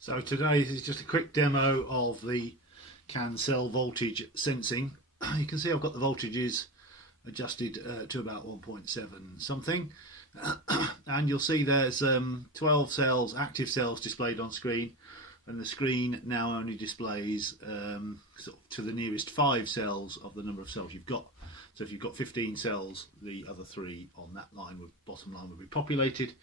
So today this is just a quick demo of the CAN cell voltage sensing. You can see I've got the voltages adjusted to about 1.7 something, and you'll see there's 12 cells, active cells displayed on screen, and the screen now only displays sort of to the nearest 5 cells of the number of cells you've got. So if you've got 15 cells, the other 3 on that line, bottom line, will be populated.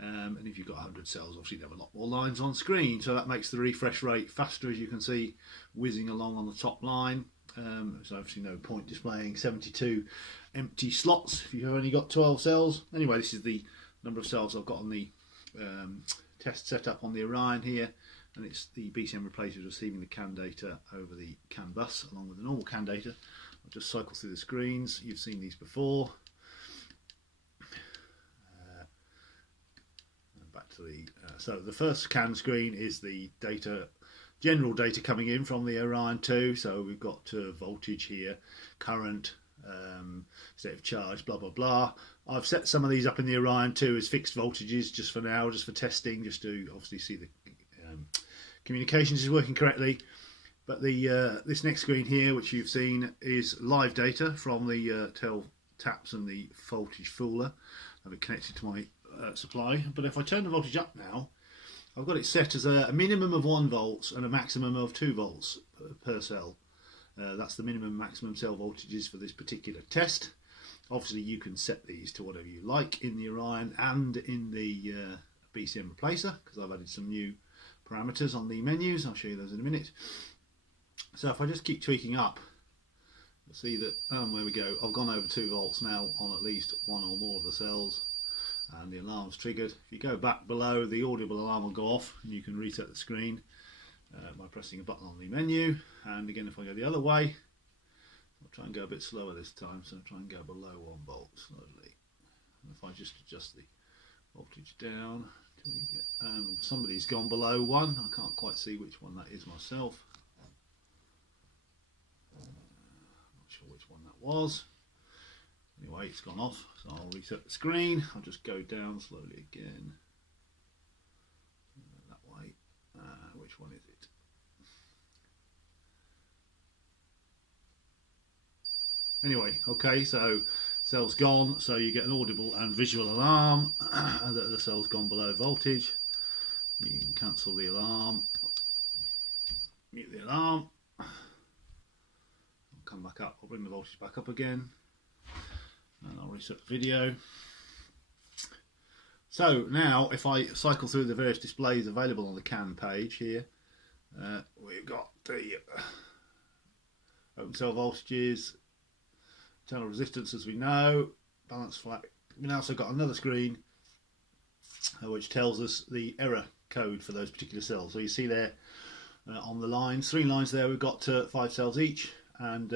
And if you've got 100 cells, obviously there are a lot more lines on screen, so that makes the refresh rate faster, as you can see, whizzing along on the top line. There's obviously no point displaying 72 empty slots if you've only got 12 cells. Anyway, this is the number of cells I've got on the test setup on the Orion here, and it's the BCM Replacer receiving the CAN data over the CAN bus along with the normal CAN data. I'll just cycle through the screens. You've seen these before. Back to the so the first CAN screen is the data, general data coming in from the Orion 2. So we've got voltage here, current, state of charge, blah blah blah. I've set some of these up in the Orion 2 as fixed voltages just for now, just for testing, just to obviously see the communications is working correctly. But the this next screen here, which you've seen, is live data from the tail taps and the voltage fooler. I have it connected to my supply. But if I turn the voltage up now, I've got it set as a minimum of 1 volt and a maximum of 2 volts per cell. That's the minimum and maximum cell voltages for this particular test. Obviously you can set these to whatever you like in the Orion and in the BCM Replacer, because I've added some new parameters on the menus. I'll show you those in a minute. So if I just keep tweaking up, you'll see that, there we go, I've gone over 2 volts now on at least 1 or more of the cells, and the alarm's triggered. If you go back below, the audible alarm will go off, and you can reset the screen by pressing a button on the menu. And again, if I go the other way, I'll try and go a bit slower this time, so I'll try and go below 1 volt slowly. And if I just adjust the voltage down till we get, somebody's gone below 1, I can't quite see which one that is myself. Not sure which one that was. Anyway, it's gone off, so I'll reset the screen. I'll just go down slowly again. That way. Which one is it? Anyway, okay, so cell's gone, so you get an audible and visual alarm that the cell's gone below voltage. You can cancel the alarm, mute the alarm. I'll come back up, I'll bring the voltage back up again. And I'll reset the video. So now if I cycle through the various displays available on the CAN page here, we've got the open cell voltages, internal resistance as we know, balance flat. We've also got another screen which tells us the error code for those particular cells. So you see there on the lines, 3 lines there, we've got 5 cells each, and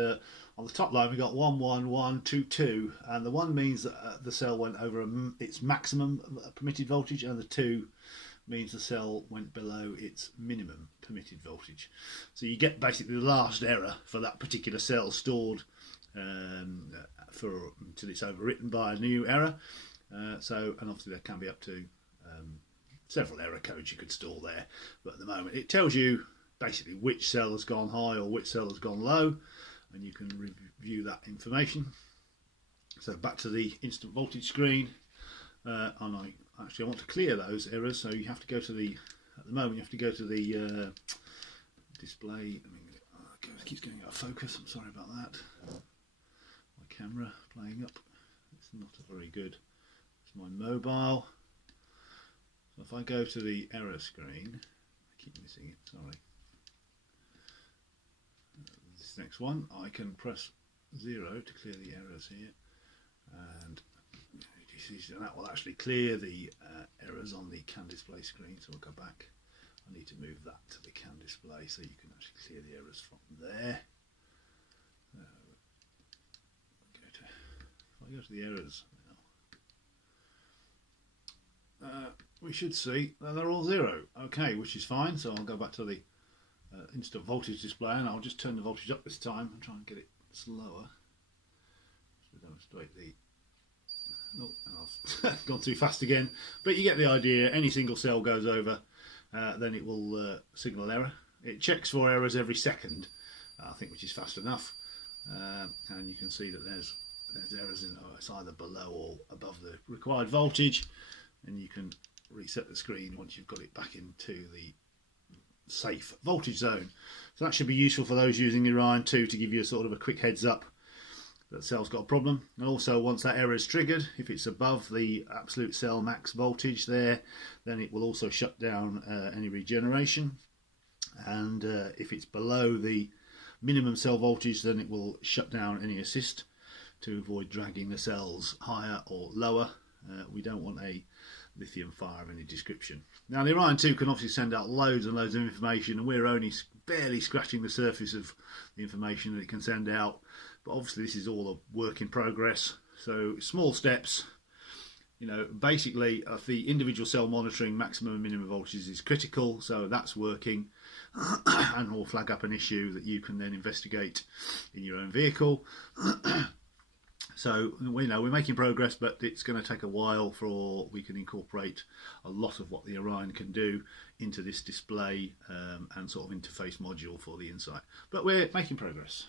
on the top line we got 1, 1, 1, 2, 2, and the 1 means that the cell went over its maximum permitted voltage, and the 2 means the cell went below its minimum permitted voltage. So you get basically the last error for that particular cell stored until it's overwritten by a new error. And obviously there can be up to several error codes you could store there, but at the moment it tells you basically which cell has gone high or which cell has gone low, and you can review that information. So back to the instant voltage screen, and I want to clear those errors, so you have to go to the, at the moment you have to go to the display. It keeps going out of focus, I'm sorry about that. My camera playing up, it's not a very good, it's my mobile. So if I go to the error screen, I keep missing it, sorry. This next one, I can press 0 to clear the errors here, and that will actually clear the errors on the CAN display screen. So we'll go back. I need to move that to the CAN display so you can actually clear the errors from there. If I go to the errors now, we should see that they're all 0. Okay, which is fine. So I'll go back to the instant voltage display, and I'll just turn the voltage up this time and try and get it slower to demonstrate the Oh, and I've gone too fast again, but you get the idea. Any single cell goes over then it will signal error. It checks for errors every second, I think, which is fast enough. And you can see that there's errors in it's either below or above the required voltage, and you can reset the screen once you've got it back into the safe voltage zone. So that should be useful for those using Orion 2 to give you a sort of a quick heads up that the cell's got a problem. And also, once that error is triggered, if it's above the absolute cell max voltage there, then it will also shut down any regeneration. And if it's below the minimum cell voltage, then it will shut down any assist to avoid dragging the cells higher or lower. We don't want a lithium fire of any description. Now, the Orion 2 can obviously send out loads and loads of information, and we're only barely scratching the surface of the information that it can send out. But obviously this is all a work in progress, so small steps. You know, basically the individual cell monitoring maximum and minimum voltages is critical, so that's working, and will flag up an issue that you can then investigate in your own vehicle. So we know we're making progress, but it's going to take a while for we can incorporate a lot of what the Orion can do into this display and sort of interface module for the Insight. But we're making progress.